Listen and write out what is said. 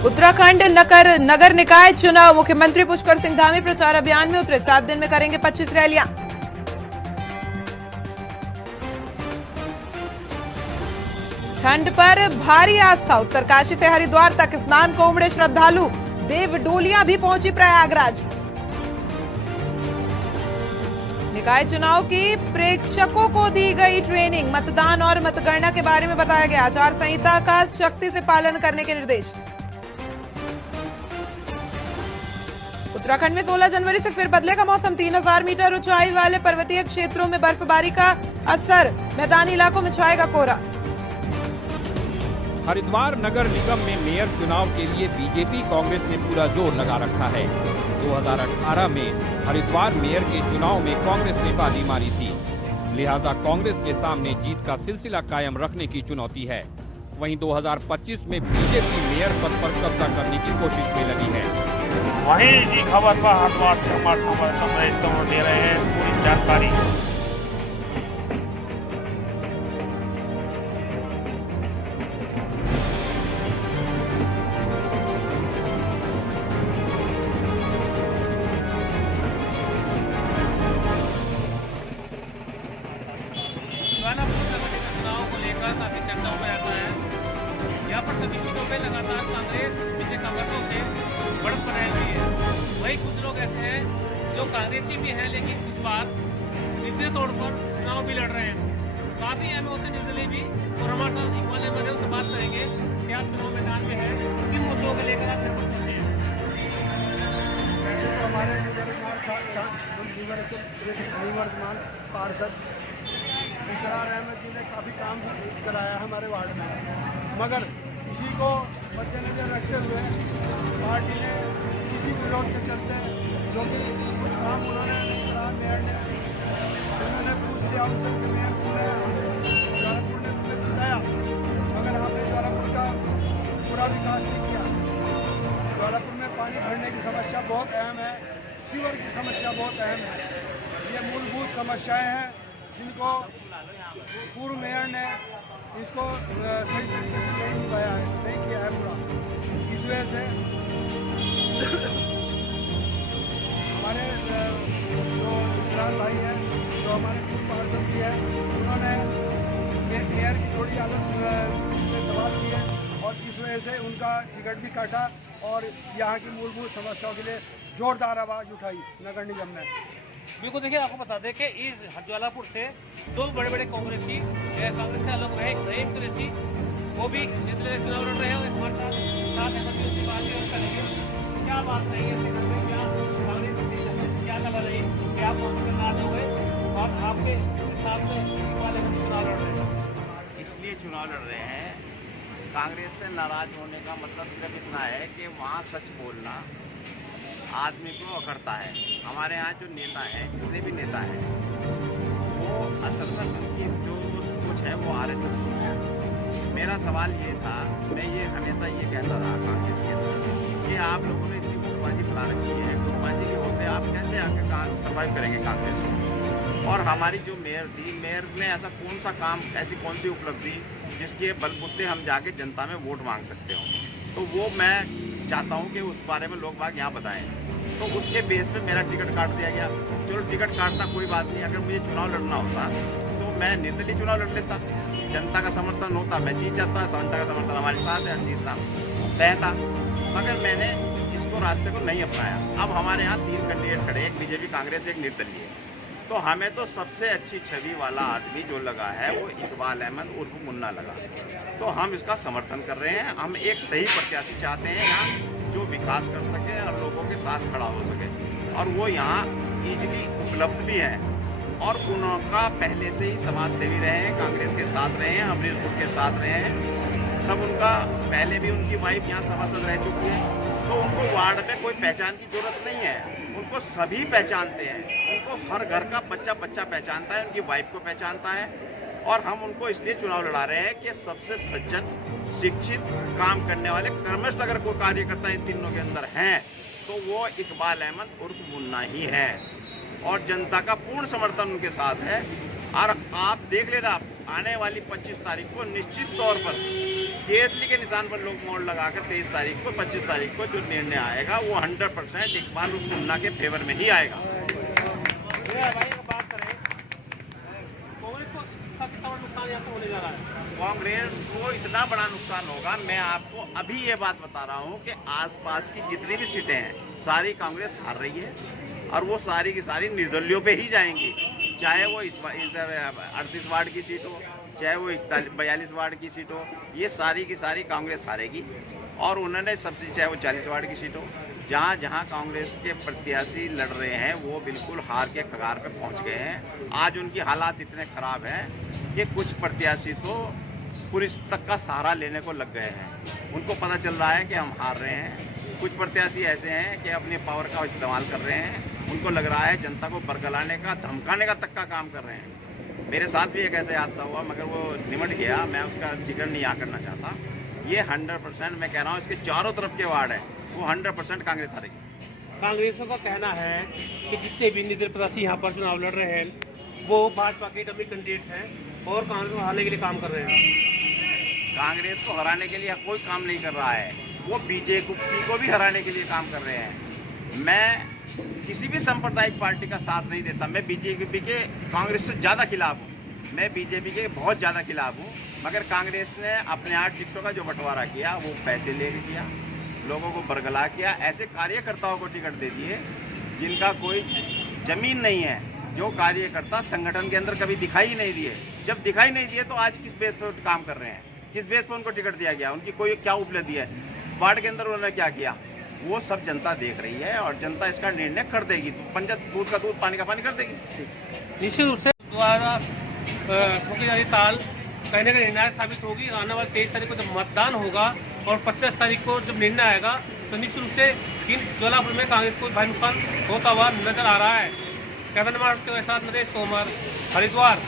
उत्तराखंड नगर निकाय चुनाव, मुख्यमंत्री पुष्कर सिंह धामी प्रचार अभियान में उतरे। 7 दिन में करेंगे 25 रैलियां। ठंड पर भारी आस्था, उत्तरकाशी से हरिद्वार तक स्नान को उमड़े श्रद्धालु। देव डोलियां भी पहुंची प्रयागराज। निकाय चुनाव की प्रेक्षकों को दी गई ट्रेनिंग, मतदान और मतगणना के बारे में बताया गया। आचार संहिता का सख्ती से पालन करने के निर्देश। उत्तराखंड में 16 जनवरी से फिर बदलेगा मौसम। 3000 मीटर ऊंचाई वाले पर्वतीय क्षेत्रों में बर्फबारी का असर, मैदानी इलाकों में छाएगा कोहरा। हरिद्वार नगर निगम में मेयर चुनाव के लिए बीजेपी कांग्रेस ने पूरा जोर लगा रखा है। 2018 में हरिद्वार मेयर के चुनाव में कांग्रेस ने बाजी मारी थी, लिहाजा कांग्रेस के सामने जीत का सिलसिला कायम रखने की चुनौती है। वहीं 2025 में बीजेपी मेयर पद पर कब्जा करने की कोशिश में लगी है। वहीं इसी खबर पर हरिद्वार से हमारे संवाददाता दे रहे हैं पूरी जानकारी। चुनाव को लेकर काफी चर्चाओं में रहता है। यहाँ पर सभी सीटों पे लगातार कांग्रेस पिछले कई वर्षों से बढ़त बनाई हुई है। वही कुछ लोग ऐसे हैं जो कांग्रेसी भी हैं, लेकिन इस बार निश्चित तौर पर चुनाव भी लड़ रहे हैं। काफी अहम होते निर्दलीय भी, और हमारे साथ इकबाल अहमद से बात करेंगे कि आप चुनाव मैदान में हैं, किन मुद्दों को लेकर आप पहुंचे हैं। हमारे निवर्तमान पार्षद इसरार अहमद जी ने काफ़ी काम कराया हमारे वार्ड में, मगर इसी को मद्देनजर रखते हुए पार्टी ने किसी विरोध के चलते जो कि कुछ काम उन्होंने नहीं करा, मेयर ने उन्होंने पूछ लिया उनसे कि मेयर ज्वालापुर ने तुम्हें जिताया, मगर आपने ज्वालापुर का पूरा विकास नहीं किया। ज्वालापुर में पानी भरने की समस्या बहुत अहम है, सीवर की समस्या बहुत अहम है। ये मूलभूत समस्याएं हैं जिनको पूर्व मेयर ने इसको सही तरीके से नहीं निभाया है, नहीं किया है पूरा। इस वजह से हमारे जो इसरार भाई हैं, जो हमारे पूर्व पार्षद भी हैं, उन्होंने मेयर की थोड़ी हालत से सवाल किए और इस वजह से उनका टिकट भी काटा और यहाँ की मूलभूत समस्याओं के लिए जोरदार आवाज़ उठाई नगर निगम ने। बिल्कुल, देखिए आपको बता दें कि इस ज्वालापुर से दो बड़े बड़े कांग्रेसी कांग्रेस से अलग रहे कांग्रेसी वो भी जितने चुनाव लड़ रहे हैं हमारे साथ उसकी बात करेंगे। क्या बात रही है क्या कांग्रेस क्या खबर रही कि आप नाराज हो गए और आपके साथ में वाले चुनाव लड़ रहे हैं? इसलिए चुनाव लड़ रहे हैं, कांग्रेस से नाराज होने का मतलब सिर्फ इतना है कि वहाँ सच बोलना आदमी को अकड़ता है। हमारे यहाँ जो नेता हैं, जितने भी नेता हैं, वो असल में उनकी जो सोच है वो आरएसएस सोच है। मेरा सवाल ये था, मैं ये हमेशा ये कहता रहा कांग्रेस के अंदर कि आप लोगों ने इतनी गुटबाजी फैला रखी है, गुटबाजी के होते आप कैसे आके सर्वाइव करेंगे कांग्रेस को। और हमारी जो मेयर थी, मेयर ने ऐसा कौन सा काम, ऐसी कौन सी उपलब्धि जिसके बलबूते हम जाके जनता में वोट मांग सकते हो, तो वो मैं चाहता हूँ कि उस बारे में लोग बाग यहाँ बताएं। तो उसके बेस पे मेरा टिकट काट दिया गया। चलो टिकट काटना कोई बात नहीं, अगर मुझे चुनाव लड़ना होता तो मैं निर्दलीय चुनाव लड़ लेता, जनता का समर्थन होता, मैं जीत जाता, जनता का समर्थन हमारे साथ है, जीतना तय था। मगर मैंने इसको रास्ते को नहीं अपनाया। अब हमारे यहाँ 3 कैंडिडेट खड़े, एक बीजेपी, कांग्रेस, एक निर्दलीय। तो हमें तो सबसे अच्छी छवि वाला आदमी जो लगा है वो इकबाल अहमद उर्फ मुन्ना लगा, तो हम इसका समर्थन कर रहे हैं। हम एक सही प्रत्याशी चाहते हैं यहाँ, जो विकास कर सके और लोगों के साथ खड़ा हो सके, और वो यहाँ ईजिली उपलब्ध भी है। और उनका पहले से ही समाज सेवी रहे हैं, कांग्रेस के साथ रहे हैं, अमरीश पुरी के साथ रहे हैं सब। उनका पहले भी उनकी वाइफ यहाँ सभासद रह चुकी है, तो उनको वार्ड में कोई पहचान की जरूरत नहीं है, उनको सभी पहचानते हैं। उनको हर घर का बच्चा पहचानता है, उनकी वाइफ को पहचानता है। और हम उनको इसलिए चुनाव लड़ा रहे हैं कि सबसे सज्जन, शिक्षित, काम करने वाले, कर्मठ अगर कोई कार्यकर्ता इन तीनों के अंदर हैं तो वो इकबाल अहमद उर्फ मुन्ना ही है। और जनता का पूर्ण समर्थन उनके साथ है। और आप देख लेना, आने वाली 25 तारीख को निश्चित तौर पर केतली के निशान पर लोग मोड़ लगाकर 23 तारीख को 25 तारीख को जो निर्णय आएगा वो 100% इकबाल उल मुन्ना के फेवर में ही आएगा। बात करें कांग्रेस को कितना नुकसान यहाँ से होने जा रहा है? कांग्रेस को इतना बड़ा नुकसान होगा, मैं आपको अभी ये बात बता रहा हूँ कि आसपास की जितनी भी सीटें हैं सारी कांग्रेस हार रही है और वो सारी की सारी निर्दलियों पे ही जाएंगी, चाहे वो इधर 38 वार्ड की सीट हो, चाहे वो 42 वार्ड की सीट हो, ये सारी की सारी कांग्रेस हारेगी। और उन्होंने सबसे, चाहे वो 40 वार्ड की सीट हो, जहाँ जहाँ कांग्रेस के प्रत्याशी लड़ रहे हैं वो बिल्कुल हार के कगार पे पहुँच गए हैं। आज उनकी हालात इतने ख़राब हैं कि कुछ प्रत्याशी तो पुलिस तक का सहारा लेने को लग गए हैं। उनको पता चल रहा है कि हम हार रहे हैं। कुछ प्रत्याशी ऐसे हैं कि अपने पावर का इस्तेमाल कर रहे हैं, उनको लग रहा है जनता को बरगलाने का, धमकाने का तक का काम कर रहे हैं। मेरे साथ भी एक ऐसे हादसा हुआ मगर वो निमट गया, मैं उसका जिक्र नहीं यहाँ करना चाहता। ये 100% मैं कह रहा हूँ, इसके चारों तरफ के वार्ड है वो 100% कांग्रेस हारेगी। कांग्रेसों का कहना है कि जितने भी निर्दलीय प्रत्याशी यहाँ पर चुनाव लड़ रहे हैं वो भाजपा के डमी कैंडिडेट हैं और कांग्रेस को हराने के लिए काम कर रहे हैं। कांग्रेस को हराने के लिए कोई काम नहीं कर रहा है, वो बीजेपी को भी हराने के लिए काम कर रहे हैं। मैं किसी भी सांप्रदायिक पार्टी का साथ नहीं देता, मैं बीजेपी के कांग्रेस से ज़्यादा खिलाफ हूँ, मैं बीजेपी के बहुत ज़्यादा खिलाफ हूँ। मगर कांग्रेस ने अपने 8 टिकटों का जो बंटवारा किया वो पैसे ले किया, लोगों को बरगला किया, ऐसे कार्यकर्ताओं को टिकट दे दिए जिनका कोई जमीन नहीं है, जो कार्यकर्ता संगठन के अंदर कभी दिखाई ही नहीं दिए। जब दिखाई नहीं दिए तो आज किस बेस पर काम कर रहे हैं, किस बेस पर उनको टिकट दिया गया, उनकी कोई क्या उपलब्धि है, वार्ड के अंदर उन्होंने क्या किया, वो सब जनता देख रही है और जनता इसका निर्णय कर देगी। पंचायत दूध का दूध पानी का पानी कर देगी। निश्चित रूप से द्वारा ठोकी जा रही ताल कहने का निर्णायक साबित होगी। आने वाले 23 तारीख को जब मतदान होगा और 25 तारीख को जब निर्णय आएगा तो निश्चित रूप से इन ज्वालापुर में कांग्रेस को भारी नुकसान होता हुआ नजर आ रहा है। कैमरामैन के साथ नरेश तोमर, हरिद्वार।